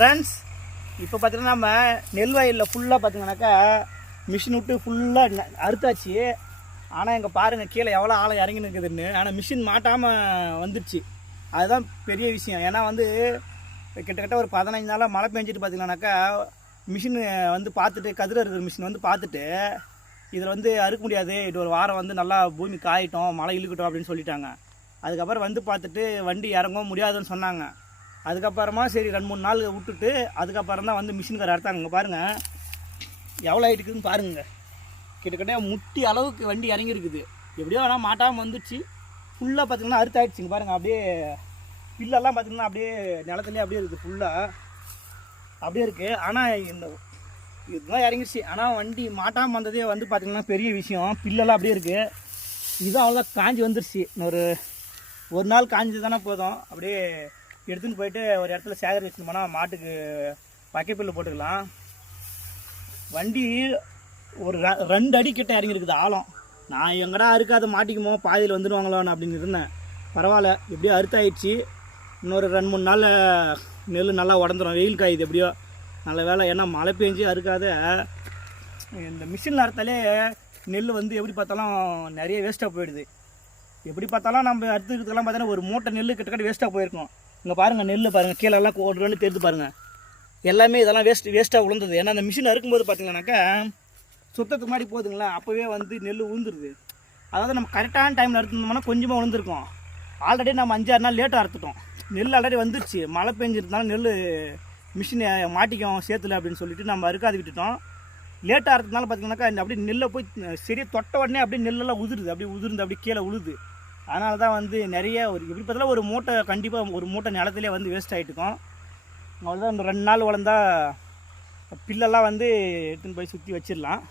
Friends, இப்போ பார்த்தீங்கன்னா நம்ம நெல் வயலில் ஃபுல்லாக பார்த்தீங்கன்னாக்கா மிஷின் விட்டு ஃபுல்லாக அறுத்தாச்சு. ஆனால் இங்கே பாருங்கள் கீழே எவ்வளோ ஆழம் இறங்கி நிற்குதுன்னு. ஆனால் மிஷின் மாட்டாமல் வந்துடுச்சு. அதுதான் பெரிய விஷயம். ஏன்னா வந்து கிட்டத்தட்ட ஒரு 15 நாளாக மழை பெஞ்சிட்டு பார்த்தீங்கன்னாக்கா மிஷின் வந்து பார்த்துட்டு கதிர் அறுக்கிற மிஷின் வந்து பார்த்துட்டு இதில் வந்து அறுக்க முடியாது, இது ஒரு வாரம் வந்து நல்லா பூமி காயிட்டோம், மழை இழுக்கட்டும் அப்படின்னு சொல்லிட்டாங்க. அதுக்கப்புறம் வந்து பார்த்துட்டு வண்டி இறங்கவும் முடியாதுன்னு சொன்னாங்க. அதுக்கப்புறமா சரி 2-3 நாள் விட்டுட்டு அதுக்கப்புறம் தான் வந்து மிஷின்கார அறுத்தாங்க. இங்கே பாருங்கள் எவ்வளோ ஆகிட்டுக்குதுன்னு பாருங்க. கிட்டத்தட்ட முட்டி அளவுக்கு வண்டி இறங்கியிருக்குது. எப்படியோ ஆனால் மாட்டாமல் வந்துடுச்சு. ஃபுல்லாக பார்த்திங்கன்னா அறுத்தாயிடுச்சுங்க. பாருங்கள் அப்படியே பில்லெல்லாம் பார்த்திங்கன்னா அப்படியே நிலத்துலேயே அப்படியே இருக்குது, ஃபுல்லாக அப்படியே இருக்குது. ஆனால் இந்த இதுதான் இறங்கிடுச்சு. ஆனால் வண்டி மாட்டாமல் வந்ததே வந்து பார்த்திங்கன்னா பெரிய விஷயம். பில்லெல்லாம் அப்படியே இருக்குது. இதுதான் அவ்வளோதான் காஞ்சி வந்துடுச்சு. ஒரு நாள் காஞ்சி தானே போதும். அப்படியே எடுத்துன்னு போயிட்டு ஒரு இடத்துல சேகரிச்சு போனால் மாட்டுக்கு வைக்கப்பில்லு போட்டுக்கலாம். வண்டி ஒரு 2 அடி கிட்ட இறங்கியிருக்குது ஆழம். நான் எங்கடா அறுக்காத மாட்டிக்குமோ, பாதியில் வந்துடுவாங்களோன்னு அப்படின்னு இருந்தேன். பரவாயில்ல, எப்படியோ அறுத்தாயிடுச்சு. இன்னொரு 2-3 நாளில் நெல் நல்லா உடந்துடும். வெயில் காயுது எப்படியோ நல்ல வேலை. ஏன்னா மழை பெஞ்சு அறுக்காத இந்த மிஷினில் அறுத்தாலே நெல் வந்து எப்படி பார்த்தாலும் நிறைய வேஸ்ட்டாக போயிடுது. எப்படி பார்த்தாலும் நம்ம அறுத்துக்கிறதுக்கெல்லாம் பார்த்தீங்கன்னா ஒரு மூட்டை நெல் கிட்டத்தட்ட வேஸ்ட்டாக போயிருக்கோம். இங்கே பாருங்கள் நெல் பாருங்கள், கீழெல்லாம் ஒன்று தெரிஞ்சு பாருங்கள். எல்லாமே இதெல்லாம் வேஸ்ட்டாக விழுந்தது. ஏன்னா அந்த மிஷின் அறுக்கும்போது பார்த்தீங்கன்னாக்கா சுத்தத்துக்கு முன்னாடி போகுதுங்களா, அப்போவே வந்து நெல் உழுந்துருது. அதாவது நம்ம கரெக்டான டைமில் அறுத்துருந்தோம்னா கொஞ்சமாக விழுந்துருக்கோம். ஆல்ரெடி நம்ம 5-6 நாள் லேட்டாக அறுத்துட்டோம். நெல் ஆல்ரெடி வந்துடுச்சு. மழை பெஞ்சிருந்தாலும் நெல் மிஷினை மாட்டிக்கும் சேத்துல அப்படின்னு சொல்லிட்டு நம்ம அறுக்காது விட்டுட்டோம். லேட்டாக அறுத்ததுனால பார்த்தீங்கன்னாக்கா அப்படியே நெல்லை போய் சரியாக தொட்ட உடனே அப்படியே நெல்லெல்லாம் உதிருது. அப்படியே உதிர்ந்து அப்படியே கீழே உழுது. அதனால தான் வந்து நிறைய எப்படி பார்த்தாலும் ஒரு மூட்டை கண்டிப்பாக ஒரு மூட்டை நிலத்துலேயே வந்து வேஸ்ட் ஆகிட்டுருக்கோம். அவ்வளோதான். இந்த 2 நாள் வளர்ந்தா பில்லெல்லாம் வந்து எடுத்துன்னு போய் சுற்றி வச்சிடலாம்.